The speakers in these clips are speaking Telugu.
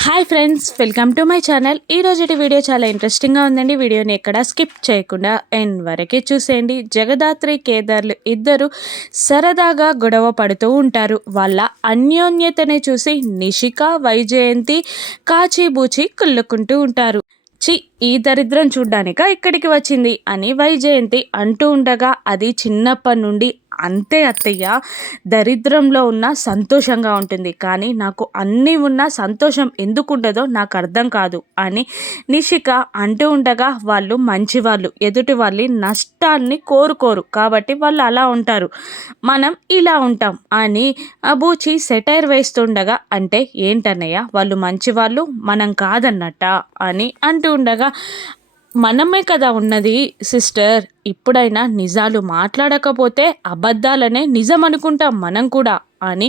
Hi friends welcome to my channel. ఈ రోజుటి వీడియో చాలా ఇంట్రెస్టింగ్గా ఉందండి. వీడియోని ఎక్కడ స్కిప్ చేయకుండా ఎండ్ వరకే చూసేయండి. జగదాత్రి కేదార్లు ఇద్దరు సరదాగా గొడవ పడుతూ ఉంటారు. వాళ్ళ అన్యోన్యతని చూసి నిషిక వైజయంతి కాచిబూచి కుళ్ళుకుంటూ ఉంటారు. చి ఈ దరిద్రం చూడ్డానిక ఇక్కడికి వచ్చింది అని వైజయంతి అంటూ ఉండగా అది చిన్నప్పటి నుండి అంతే అత్తయ్య. దరిద్రంలో ఉన్న సంతోషంగా ఉంటుంది. కానీ నాకు అన్నీ ఉన్న సంతోషం ఎందుకు ఉండదో నాకు అర్థం కాదు అని నిషిక అంటూ ఉండగా వాళ్ళు మంచివాళ్ళు ఎదుటి వాళ్ళ నష్టాన్ని కోరుకోరు. కాబట్టి వాళ్ళు అలా ఉంటారు. మనం ఇలా ఉంటాం అని అబూచి సెటైర్ వేస్తుండగా అంటే ఏంటన్నయ్య వాళ్ళు మంచివాళ్ళు మనం కాదన్నట్ట అని అంటూ ఉండగా మనమే కదా ఉన్నది సిస్టర్. ఇప్పుడైనా నిజాలు మాట్లాడకపోతే అబద్ధాలనే నిజం అనుకుంటాం మనం కూడా అని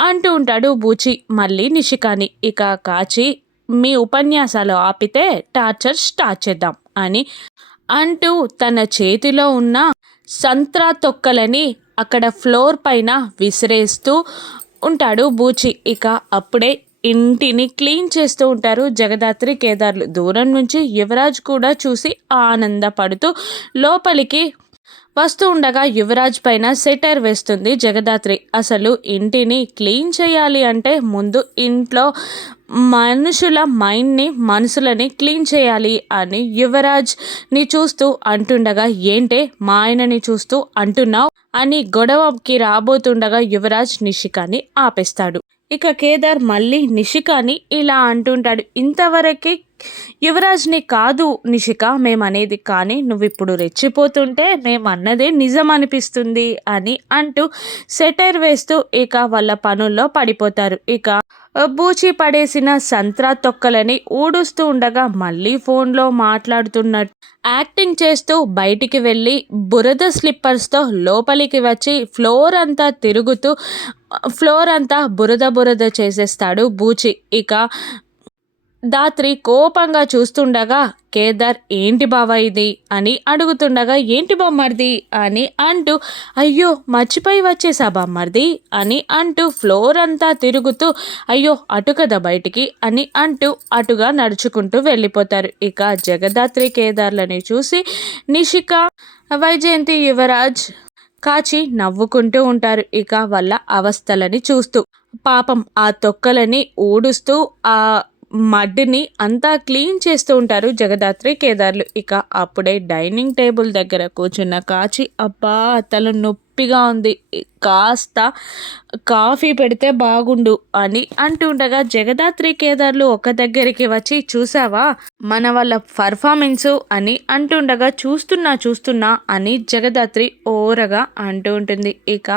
అంటూ ఉంటాడు బూచి మళ్ళీ నిషికాని. ఇక కాచి మీ ఉపన్యాసాలు ఆపితే టార్చర్ స్టార్ట్ చేద్దాం అని అంటూ తన చేతిలో ఉన్న సంత్రా తొక్కలని అక్కడ ఫ్లోర్ పైన విసిరేస్తూ ఉంటాడు బూచి. ఇక అప్పుడే ఇంటిని క్లీన్ చేస్తూ ఉంటారు జగదాత్రి కేదార్లు. దూరం నుంచి యువరాజ్ కూడా చూసి ఆనందపడుతూ లోపలికి వస్తూ ఉండగా యువరాజ్ పైన సెటర్ వేస్తుంది జగదాత్రి. అసలు ఇంటిని క్లీన్ చేయాలి అంటే ముందు ఇంట్లో మనుషుల మైండ్ని మనసులని క్లీన్ చేయాలి అని యువరాజ్ని చూస్తూ అంటుండగా ఏంటే మా ఆయనని చూస్తూ అంటున్నావు? అని గొడవకి రాబోతుండగా యువరాజ్ నిషికాని ఆపేస్తాడు. ఇక కేదార్ మళ్ళీ నిషికాని ఇలా అంటుంటాడు. ఇంతవరకే యువరాజ్ని కాదు నిషిక మేమనేది కానీ నువ్వు ఇప్పుడు రెచ్చిపోతుంటే మేమన్నదే నిజం అనిపిస్తుంది అని అంటూ సెటైర్ వేస్తూ ఇక వాళ్ళ పనుల్లో పడిపోతారు. ఇక బూచి పడేసిన సంత్రా తొక్కలని ఊడుస్తూ ఉండగా మళ్ళీ ఫోన్లో మాట్లాడుతున్నట్టు యాక్టింగ్ చేస్తూ బయటికి వెళ్ళి బురద స్లిప్పర్స్తో లోపలికి వచ్చి ఫ్లోర్ అంతా తిరుగుతూ ఫ్లోర్ అంతా బురద బురద చేసేస్తాడు బూచి. ఇక దాత్రి కోపంగా చూస్తుండగా కేదార్ ఏంటి బావా ఇది? అని అడుగుతుండగా ఏంటి బామ్మర్ది అని అంటూ అయ్యో మర్చిపోయి వచ్చేసా బామ్మర్ది అని అంటూ ఫ్లోర్ అంతా తిరుగుతూ అయ్యో అటు కదా బయటికి? అని అంటూ అటుగా నడుచుకుంటూ వెళ్ళిపోతారు. ఇక జగదాత్రి కేదార్లని చూసి నిషిక వైజయంతి యువరాజ్ కాచి నవ్వుకుంటూ ఉంటారు. ఇక వాళ్ళ అవస్థలని చూస్తూ పాపం ఆ తొక్కలని ఊడుస్తూ ఆ మడ్ని అంతా క్లీన్ చేస్తూ ఉంటారు జగదాత్రి కేదార్లు. ఇక అప్పుడే డైనింగ్ టేబుల్ దగ్గర కూర్చున్న కాచి అబ్బా తల నొప్పిగా ఉంది. కాస్త కాఫీ పెడితే బాగుండు అని అంటుండగా జగదాత్రి కేదార్లు ఒక దగ్గరికి వచ్చి చూసావా మన వాళ్ళ పర్ఫార్మెన్సు అని అంటుండగా చూస్తున్నా చూస్తున్నా అని జగదాత్రి ఓరగా అంటూ ఉంటుంది. ఇక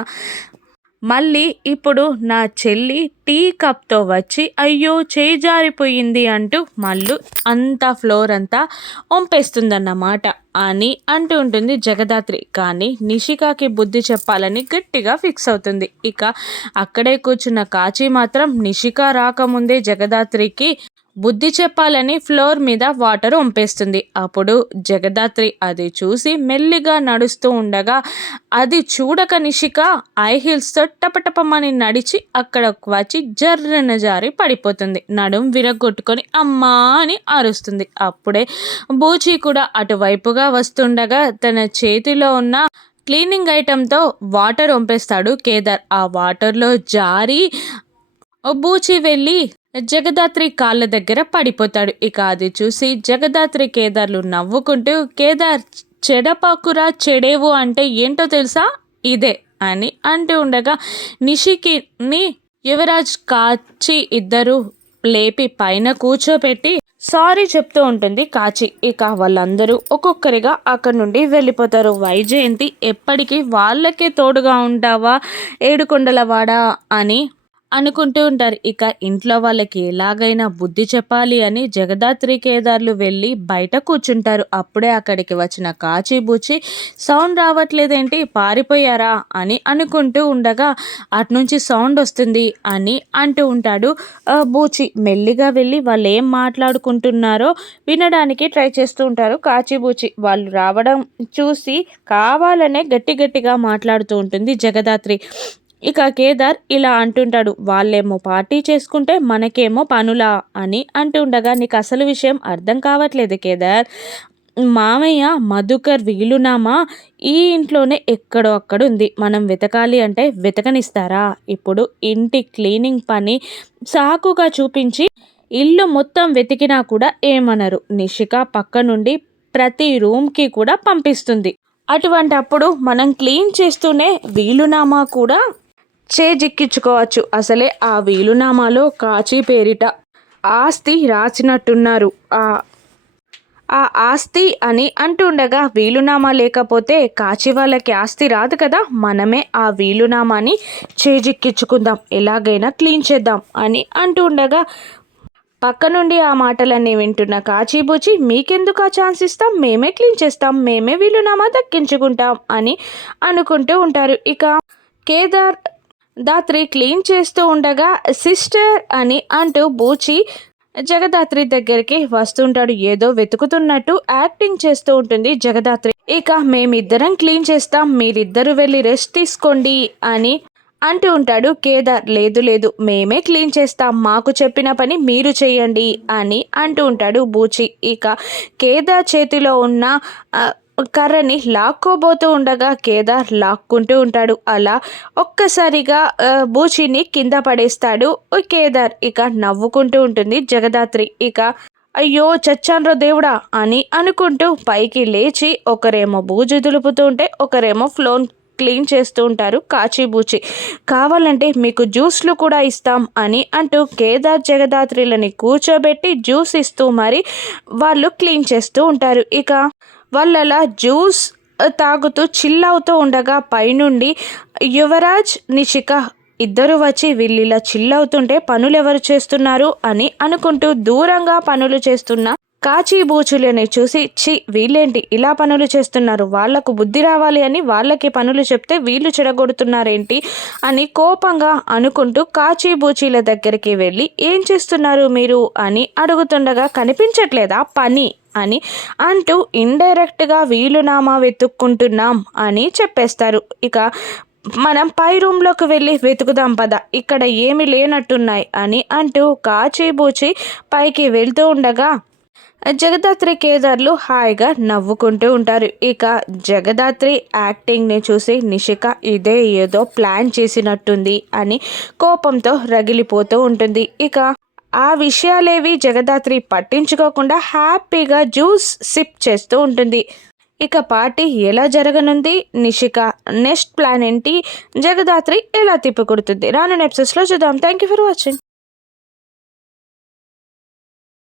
మళ్ళీ ఇప్పుడు నా చెల్లి టీ కప్తో వచ్చి అయ్యో చేయి జారిపోయింది అంటూ మళ్ళు అంతా ఫ్లోర్ అంతా వంపేస్తుందన్నమాట అని అంటూ ఉంటుంది జగదాత్రి. కానీ నిషికాకి బుద్ధి చెప్పాలని గట్టిగా ఫిక్స్ అవుతుంది. ఇక అక్కడే కూర్చున్న కాచి మాత్రం నిషిక రాకముందే జగదాత్రికి బుద్ధి చెప్పాలని ఫ్లోర్ మీద వాటర్ వంపేస్తుంది అప్పుడు జగదాత్రి అది చూసి మెల్లిగా నడుస్తూ ఉండగా అది చూడక నిషిక ఐ హీల్స్తో టపటపమని నడిచి అక్కడ వచ్చి జర్రన జారి పడిపోతుంది. నడుం విరగొట్టుకొని అమ్మా అని అరుస్తుంది. అప్పుడే బూచి కూడా అటువైపుగా వస్తుండగా తన చేతిలో ఉన్న క్లీనింగ్ ఐటెంతో వాటర్ వంపేస్తాడు కేదార్. ఆ వాటర్లో జారి బూచి వెళ్ళి జగదాత్రి కాళ్ళ దగ్గర పడిపోతాడు. ఇక అది చూసి జగదాత్రి కేదార్లు నవ్వుకుంటూ కేదార్ చెడపాకురా చెడేవు అంటే ఏంటో తెలుసా? ఇదే అని అంటూ ఉండగా నిషికిని యువరాజ్ కాచి ఇద్దరు లేపి పైన కూర్చోపెట్టి సారీ చెప్తూ ఉంటుంది కాచి. ఇక వాళ్ళందరూ ఒక్కొక్కరిగా అక్కడి నుండి వెళ్ళిపోతారు. వైజయంతి ఎప్పటికీ వాళ్ళకే తోడుగా ఉంటావా? ఏడుకొండలవాడా? అని అనుకుంటూ ఉంటారు. ఇక ఇంట్లో వాళ్ళకి ఎలాగైనా బుద్ధి చెప్పాలి అని జగదాత్రి కేదార్లు వెళ్ళి బయట కూర్చుంటారు. అప్పుడే అక్కడికి వచ్చిన కాచిబూచి సౌండ్ రావట్లేదేంటి? పారిపోయారా? అని అనుకుంటూ ఉండగా అటు నుంచి సౌండ్ వస్తుంది అని అంటూ ఉంటాడు. బూచి మెల్లిగా వెళ్ళి వాళ్ళు ఏం మాట్లాడుకుంటున్నారో వినడానికి ట్రై చేస్తూ ఉంటారు కాచిబూచి. వాళ్ళు రావడం చూసి కావాలనే గట్టి గట్టిగా మాట్లాడుతూ ఉంటుంది జగదాత్రి. ఇక కేదార్ ఇలా అంటుంటాడు వాళ్ళేమో పార్టీ చేసుకుంటే మనకేమో పనులా అని అంటుండగా నీకు అసలు విషయం అర్థం కావట్లేదు కేదార్. మామయ్య మధుకర్ వీలునామా? ఈ ఇంట్లోనే ఎక్కడో అక్కడ ఉంది. మనం వెతకాలి అంటే వెతకనిస్తారా? ఇప్పుడు ఇంటి క్లీనింగ్ పని సాకుగా చూపించి ఇల్లు మొత్తం వెతికినా కూడా ఏమనరు. నిషిక పక్క నుండి ప్రతి రూమ్కి కూడా పంపిస్తుంది. అటువంటి అప్పుడు మనం క్లీన్ చేస్తూనే వీలునామా కూడా చేజిక్కించుకోవచ్చు. అసలే ఆ వీలునామాలో కాచి పేరిట ఆస్తి రాసినట్టున్నారు. ఆ ఆ ఆస్తి అని అంటుండగా వీలునామా లేకపోతే కాచి వాళ్ళకి ఆస్తి రాదు కదా? మనమే ఆ వీలునామాని చేజిక్కించుకుందాం. ఎలాగైనా క్లీన్ చేద్దాం అని అంటుండగా పక్క నుండి ఆ మాటలన్నీ వింటున్న కాచిబూచి మీకెందుకు ఆ ఛాన్స్ ఇస్తాం? మేమే క్లీన్ చేస్తాం. మేమే వీలునామా దక్కించుకుంటాం అని అనుకుంటూ ఉంటారు. ఇక కేదార్ దాత్రి క్లీన్ చేస్తూ ఉండగా సిస్టర్ అని అంటూ బూచి జగదాత్రి దగ్గరికి వస్తుంటాడు. ఏదో వెతుకుతున్నట్టు యాక్టింగ్ చేస్తూ ఉంటుంది జగదాత్రి. ఇక మేమిద్దరం క్లీన్ చేస్తాం మీరిద్దరు వెళ్ళి రెస్ట్ తీసుకోండి అని అంటూ ఉంటాడు. కేదార్ లేదు లేదు మేమే క్లీన్ చేస్తాం మాకు చెప్పిన పని మీరు చేయండి అని అంటూ ఉంటాడు బూచి. ఇక కేదార్ చేతిలో ఉన్న కర్రని లాక్కోబోతూ ఉండగా కేదార్ లాక్కుంటూ ఉంటాడు. అలా ఒక్కసారిగా బూచిని కింద పడేస్తాడు. కేదార్ ఇక నవ్వుకుంటూ ఉంటుంది జగదాత్రి. ఇక అయ్యో చచ్చాన్రో దేవుడా అని అనుకుంటూ పైకి లేచి ఒకరేమో బూజు దులుపుతూ ఉంటే ఒకరేమో ఫ్లోన్ క్లీన్ చేస్తూ ఉంటారు కాచిబూచి కావాలంటే మీకు జ్యూస్లు కూడా ఇస్తాం అని అంటూ కేదార్ జగదాత్రిలని కూర్చోబెట్టి జ్యూస్ ఇస్తూ మరి వాళ్ళు క్లీన్ చేస్తూ ఉంటారు. ఇక వాళ్ళలా జ్యూస్ తాగుతూ చిల్ అవుతూ ఉండగా పైనుండి యువరాజ్ నిషిక ఇద్దరు వచ్చి వీళ్ళిలా చిల్ అవుతుంటే పనులు ఎవరు చేస్తున్నారు అని అనుకుంటూ దూరంగా పనులు చేస్తున్న కాచీబూచులని చూసి చి వీళ్ళేంటి ఇలా పనులు చేస్తున్నారు? వాళ్ళకు బుద్ధి రావాలి అని వాళ్ళకి పనులు చెప్తే వీళ్ళు చెడగొడుతున్నారేంటి అని కోపంగా అనుకుంటూ కాచిబూచీల దగ్గరికి వెళ్ళి ఏం చేస్తున్నారు మీరు? అని అడుగుతుండగా కనిపించట్లేదా? పని అని అంటూ ఇండైరెక్ట్గా వీలునామా వెతుక్కుంటున్నాం అని చెప్పేస్తారు. ఇక మనం పై రూమ్లోకి వెళ్ళి వెతుకుదాం పద ఇక్కడ ఏమి లేనట్టున్నాయి అని అంటూ కాచిబూచి పైకి వెళ్తూ ఉండగా జగదాత్రి కేదార్లు హాయిగా నవ్వుకుంటూ ఉంటారు. ఇక జగదాత్రి యాక్టింగ్ని చూసి నిషిక ఇదే ఏదో ప్లాన్ చేసినట్టుంది అని కోపంతో రగిలిపోతూ ఉంటుంది. ఇక ఆ విషయాలేవి జగదాత్రి పట్టించుకోకుండా హ్యాపీగా జ్యూస్ సిప్ చేస్తూ ఉంటుంది. ఇక పార్టీ ఎలా జరగనుంది? నిషిక నెక్స్ట్ ప్లాన్ ఏంటి? జగదాత్రి ఎలా తిప్పికొడుతుంది? రానున్న ఎపిసోడ్స్లో నెప్సెస్లో చూద్దాం. Thank you for watching